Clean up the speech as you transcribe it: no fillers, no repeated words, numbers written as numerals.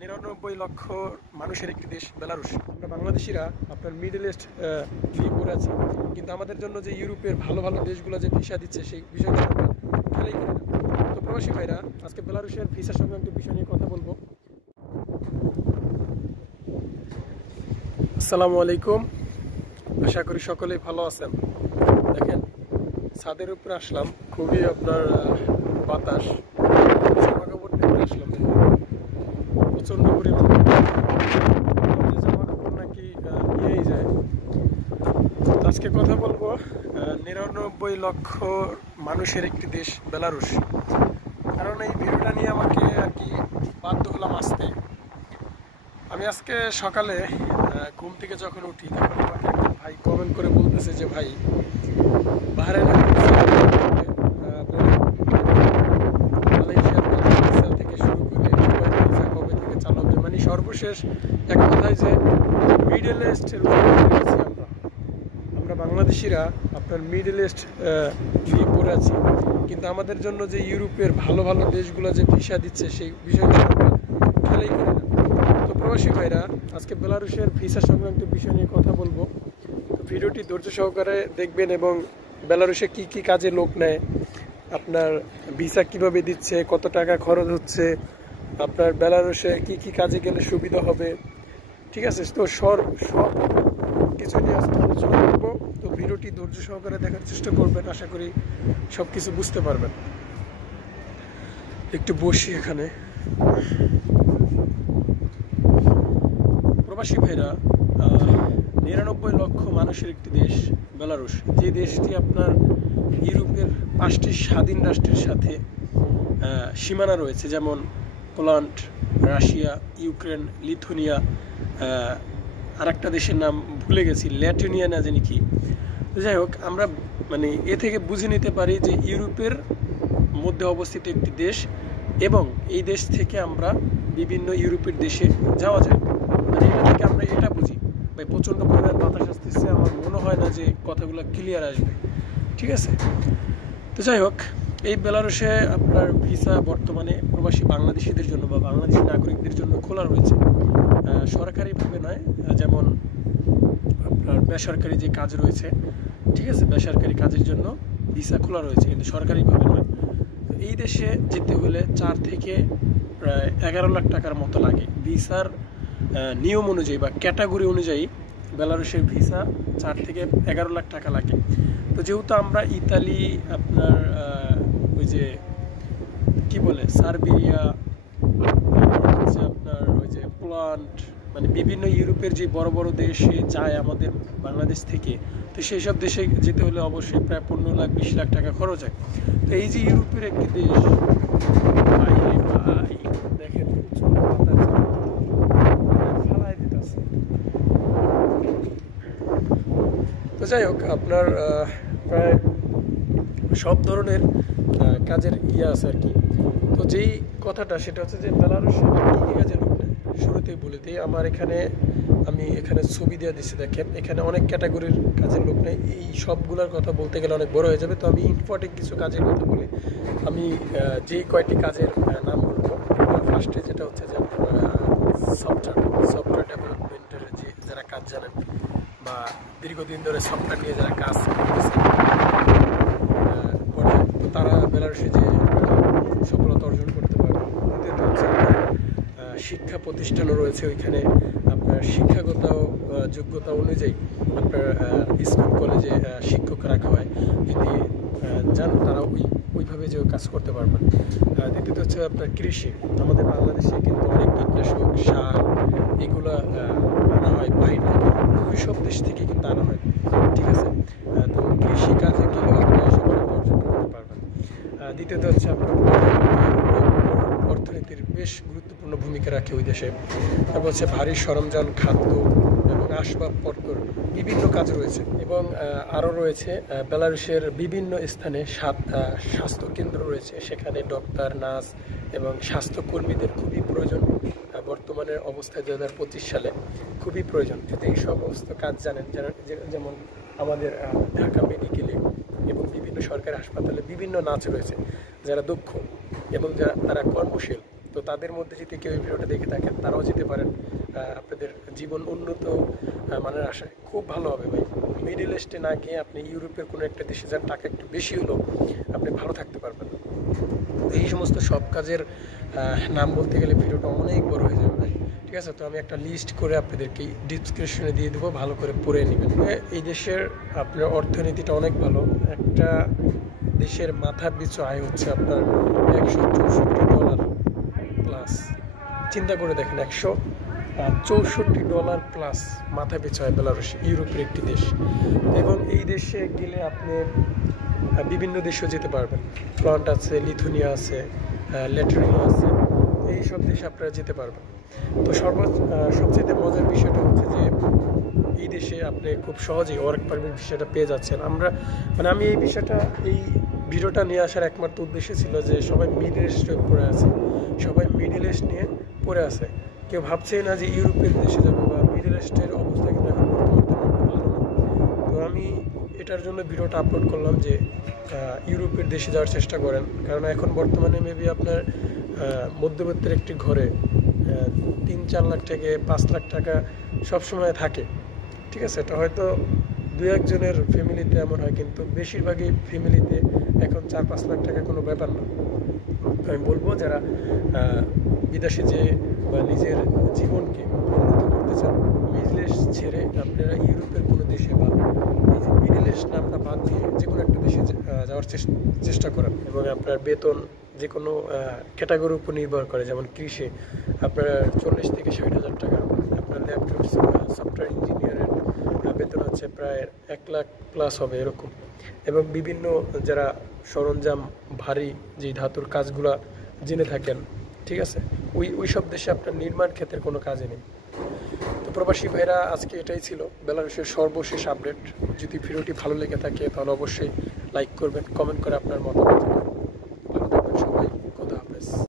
99 লক্ষ মানুষের একটি দেশ বেলারুশ। আমরা বাংলাদেশিরা আপনার মিডল ইস্ট নিয়ে পড়ে আছি, কিন্তু আমাদের জন্য যে ইউরোপের ভালো ভালো দেশগুলো যে ভিসা দিচ্ছে সেই বিষয়গুলো আমরা খেয়ালই করি না। তো প্রবাসী ভাইরা, আজকে বেলারুশের ভিসা সংক্রান্ত বিষয় নিয়ে কথা বলবো। আসসালামু আলাইকুম, আশা করি সকলেই ভালো আছেন। দেখেন, ছাদের উপরে আসলাম, খুবই আপনার বাতাস, জামা কাপড় নিয়ে আসলাম, প্রচন্ড পরিমাণ জামা কাপড় নাকি নিয়েই যায়। আজকে কথা বলবো 99 লক্ষ মানুষের একটি দেশ বেলারুশ। কারণ এই ভিডিওটা নিয়ে আমাকে আর কি বাধ্য হলাম আসতে। আমি আজকে সকালে ঘুম থেকে যখন উঠি তখন আমাকে একজন ভাই কমেন্ট করে বলতেছে যে ভাই, বাহরাইনের মালয়েশিয়ার থেকে শুরু করে কবে থেকে চালু হবে, মানে সর্বশেষ এক কথায় যে মিডল ইস্টের আমরা বাংলাদেশিরা আপনার মিডল ইস্ট নিয়ে পড়ে আছি, কিন্তু আমাদের জন্য যে ইউরোপের ভালো ভালো দেশগুলো যে ভিসা দিচ্ছে সেই বিষয়গুলো আমরা খেয়ালই করি না। তো প্রবাসী ভাইরা, আজকে বেলারুশের ভিসা সংক্রান্ত বিষয় নিয়ে কথা বলবো। ভিডিওটি ধৈর্য সহকারে দেখবেন এবং বেলারুশে কি কি কাজে লোক নেয়, আপনার ভিসা কিভাবে দিচ্ছে, কত টাকা খরচ হচ্ছে, আপনার বেলারুশে কি কি কাজে গেলে সুবিধা হবে, ঠিক আছে? তো সব কিছু নিয়ে আজকে আলোচনা করবো। তো ভিডিওটি ধৈর্য সহকারে দেখার চেষ্টা করবেন, আশা করি সব কিছু বুঝতে পারবেন। একটু বসি এখানে। প্রবাসী ভাইরা, 99 লক্ষ মানুষের একটি দেশ বেলারুশ, যে দেশটি আপনার ইউরোপের 5টি স্বাধীন রাষ্ট্রের সাথে সীমানা রয়েছে, যেমন পোল্যান্ড, রাশিয়া, ইউক্রেন, লিথুনিয়া, আর একটা দেশের নাম ভুলে গেছি, ল্যাটুনিয়া না জানি কি। যাই হোক, আমরা মানে এ থেকে বুঝে নিতে পারি যে ইউরোপের মধ্যে অবস্থিত একটি দেশ, এবং এই দেশ থেকে আমরা বিভিন্ন ইউরোপের দেশে যাওয়া যায়। মানে এটা থেকে আমরা এটা বুঝি। ভাই, প্রচণ্ড পরিমাণ বাতাস আসতেছে, আমার মনে হয় না যে কথাগুলো ক্লিয়ার আসবে, ঠিক আছে? তো যাই হোক, এই বেলারুশে আপনার ভিসা বর্তমানে প্রবাসী বাংলাদেশিদের জন্য বা বাংলাদেশি নাগরিকদের জন্য খোলা রয়েছে, সরকারিভাবে নয়। যেমন আপনার বেসরকারি যে কাজ রয়েছে, ঠিক আছে, বেসরকারি কাজের জন্য ভিসা খোলা রয়েছে, কিন্তু সরকারিভাবে নয়। এই দেশে যেতে হলে 4 থেকে প্রায় 11 লাখ টাকার মতো লাগে। ভিসার নিয়ম অনুযায়ী বা ক্যাটাগরি অনুযায়ী বেলারুশের ভিসা 4 থেকে 11 লাখ টাকা লাগে। তো যেহেতু আমরা ইতালি, আপনার ওই যে কি বলে, সার্বিয়া, হচ্ছে আপনার ওই যে পোল্যান্ড, মানে বিভিন্ন ইউরোপের যে বড় বড় দেশে যায় আমাদের বাংলাদেশ থেকে, তো সেই সব দেশে যেতে হলে অবশ্যই প্রায় 15 লাখ 20 লাখ টাকা খরচ হয়। তো এই যে ইউরোপের একটি দেশ, দেখেন তো যাই হোক, আপনার প্রায় সব ধরনের কাজের আছে আর কি। তো যেই কথাটা সেটা হচ্ছে যে বেলারুশে কী কাজের লোক নেই, শুরুতেই বলে দিই। আমি এখানে ছবি দিয়ে দিচ্ছি, দেখেন এখানে অনেক ক্যাটাগরির কাজের লোক নেই। এই সবগুলোর কথা বলতে গেলে অনেক বড় হয়ে যাবে, তো আমি ইম্পর্টেন্ট কিছু কাজের কথা বলি। আমি যেই কয়টি কাজের নাম বলবো, ফার্স্টে যেটা হচ্ছে যে সফটওয়্যার ডেভেলপমেন্টের যে যারা কাজ জানেন বা দীর্ঘদিন ধরে সফটওয়্যার নিয়ে যারা কাজ করতেছে, তো তারা বেলারুশে যে সফলতা অর্জন করতে পারবে। দ্বিতীয়ত হচ্ছে শিক্ষা প্রতিষ্ঠানও রয়েছে ওইখানে, আপনার শিক্ষাগত যোগ্যতা অনুযায়ী আপনার স্কুল কলেজে শিক্ষক রাখা হয়, যদি যান তারা ওইভাবে যে কাজ করতে পারবেন। দ্বিতীয়ত হচ্ছে আপনার কৃষি। আমাদের বাংলাদেশে কিন্তু অনেক কীটনাশক, সার এগুলো আনা হয় বাইরে থেকে, ওই সব দেশ থেকে কিন্তু আনা হয়, ঠিক আছে? তো কৃষিকাজে গেলেও আপনারা সফলতা অর্জন করতে পারবেন। দ্বিতীয়ত হচ্ছে আপনার অর্থনীতির বেশ গুরুত্বপূর্ণ ভূমিকা রাখে ওই দেশে। তারপর হচ্ছে ভারী সরঞ্জাম, খাদ্য এবং আসবাবপত্র, বিভিন্ন কাজ রয়েছে। এবং আরও রয়েছে বেলারুশের বিভিন্ন স্থানে স্বাস্থ্য কেন্দ্র রয়েছে, সেখানে ডক্টর, নার্স এবং স্বাস্থ্যকর্মীদের খুবই প্রয়োজন। বর্তমানের অবস্থায় 2025 সালে খুবই প্রয়োজন। যদি এই সমস্ত কাজ জানেন, যেমন আমাদের ঢাকা মেডিকেলে এবং বিভিন্ন সরকারি হাসপাতালে বিভিন্ন নার্স রয়েছে যারা দক্ষ এবং তারা কর্মশীল, তো তাদের মধ্যে যদি কেউ এই ভিডিওটা দেখে থাকেন তারাও যেতে পারেন, আপনাদের জীবন উন্নত মানের আশায় খুব ভালো হবে ভাই। মিডল ইস্টে না গিয়ে আপনি ইউরোপের কোনো একটা দেশে যান, টাকা একটু বেশি হলেও আপনি ভালো থাকতে পারবেন। এই সমস্ত সব কাজের নাম বলতে গেলে ভিডিওটা অনেক বড় হয়ে যাবে ভাই, ঠিক আছে? তো আমি একটা লিস্ট করে আপনাদেরকে ডিসক্রিপশনে দিয়ে দেবো, ভালো করে পড়ে নেবেন। এই দেশের আপনার অর্থনীতিটা অনেক ভালো। একটা দেশের মাথার পিছু আয় হচ্ছে আপনার $164 প্লাস। চিন্তা করে দেখেন, $164 প্লাস মাথা পিছু আয় বেলারুশ, ইউরোপের একটি দেশ। এবং এই দেশে গেলে আপনি বিভিন্ন দেশেও যেতে পারবেন। ফ্রান্স আছে, লিথুনিয়া আছে, ল্যাটভিয়া আছে, এই সব দেশে আপনারা যেতে পারবেন। তো সবচেয়ে মজার বিষয়টা হচ্ছে যে এই দেশে আপনি খুব সহজেই ওয়ার্ক পারমিট ভিসাটা পেয়ে যাচ্ছেন। আমি এই ভিডিওটা নিয়ে আসার একমাত্র উদ্দেশ্য ছিল যে সবাই মিডল ইস্টে পড়ে আছে, সবাই মিডল ইস্ট নিয়ে পড়ে আছে। কেউ ভাবছেই না যে ইউরোপের দেশে যাবে, বা মিডল ইস্টের অবস্থা কিন্তু এখন বর্তমানে ভালো না। তো আমি এটার জন্য ভিডিওটা আপলোড করলাম যে ইউরোপের দেশে যাওয়ার চেষ্টা করেন, কারণ এখন বর্তমানে মেবি আপনার মধ্যবিত্তের একটি ঘরে 3-4 লাখ থেকে 5 লাখ টাকা সবসময় থাকে, ঠিক আছে? এটা হয়তো 2-1 জনের ফ্যামিলিতে এমন হয়, কিন্তু বেশিরভাগই ফ্যামিলিতে এখন 4-5 লাখ টাকা কোনো ব্যাপার না। আমি বলবো যারা বিদেশে যে বা নিজের জীবনকে উন্নত করতে চান, মিডল ইস্ট ছেড়ে আপনারা ইউরোপের কোনো দেশে বা এই যে মিডল ইস্ট নামটা বাদ দিয়ে যে কোনো একটা দেশে যাওয়ার চেষ্টা করেন। এবং আপনার বেতন যে কোনো ক্যাটাগরির উপর নির্ভর করে, যেমন কৃষি আপনার 40 থেকে 60,000 টাকা, আপনার ল্যাপটপ সফটওয়্যার ইঞ্জিনিয়ারের বেতন হচ্ছে প্রায় 1 লাখ প্লাস হবে এরকম। এবং বিভিন্ন যারা সরঞ্জাম ভারী যে ধাতুর কাজগুলা জেনে থাকেন, ঠিক আছে, ওই সব দেশে আপনার নির্মাণ ক্ষেত্রে কোনো কাজে নেই। তো প্রবাসী ভাইরা, আজকে এটাই ছিল বেলারুশের সর্বশেষ আপডেট। যদি ভিডিওটি ভালো লেগে থাকে তাহলে অবশ্যই লাইক করবেন, কমেন্ট করে আপনার মতামত জানাবেন। ভালো থাকবেন সবাই, খোদা হাফেজ।